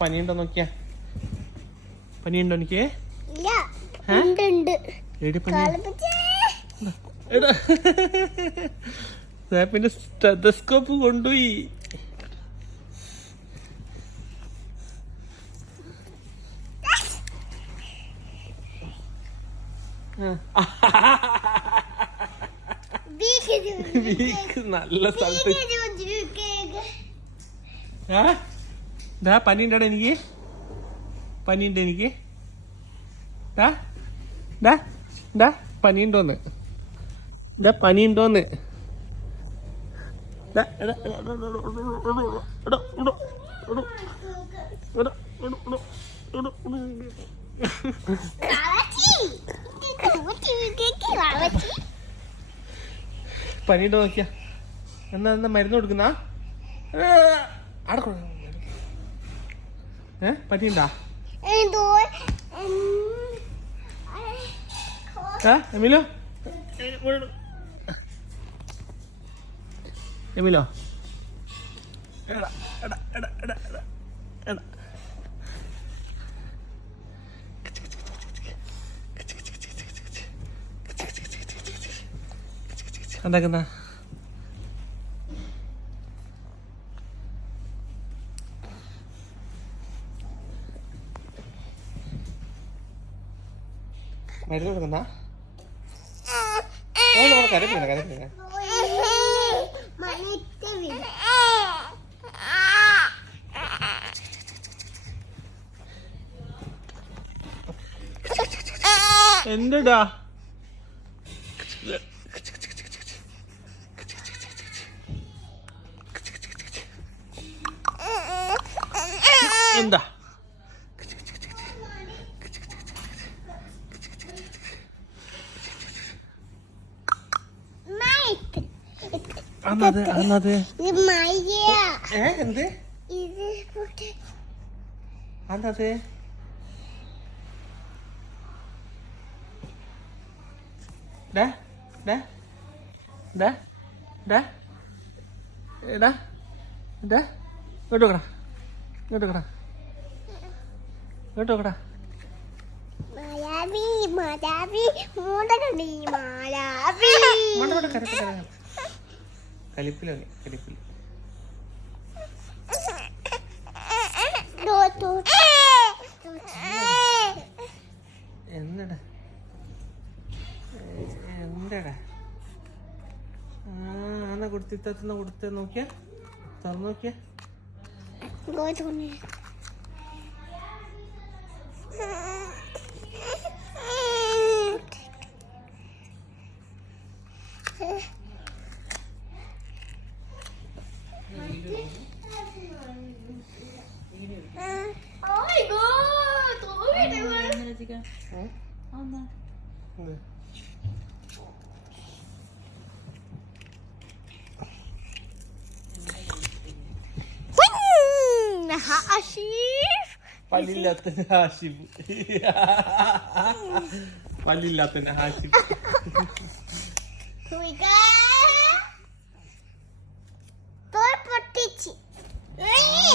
പനിയുണ്ടോ നോക്കിയാ? പനിയുണ്ടോ എനിക്ക്? പിന്നെ സ്റ്റെതസ്കോപ്പ് കൊണ്ടുപോയി. നല്ല സ്ഥലത്ത് പനിയുണ്ടോടെ എനിക്ക്? പനിയുണ്ട് എനിക്ക്. പനിയുണ്ടോന്ന്? പനിയുണ്ടോന്ന്? പനിയുണ്ടോ നോക്കിയാ? എന്നാ മരുന്ന് കൊടുക്കുന്ന? പനിയുണ്ടാ? എമിലോ എമിലോ എന്താക്കുന്ന? മരുന്ന് കൊടുക്കുന്ന? കരപ്പില്ല. എന്തെടാ? എന്താ? എന്ത്? അന്നത് കലിപ്പില് എന്നടാ എന്നാ കൊടുത്തിത്തന്ന കൊടുത്ത നോക്കിയാ? തുറന്നു നോക്കിയാ? പല്ലില്ലാത്ത ഹാഷിബ്. അയ്യോ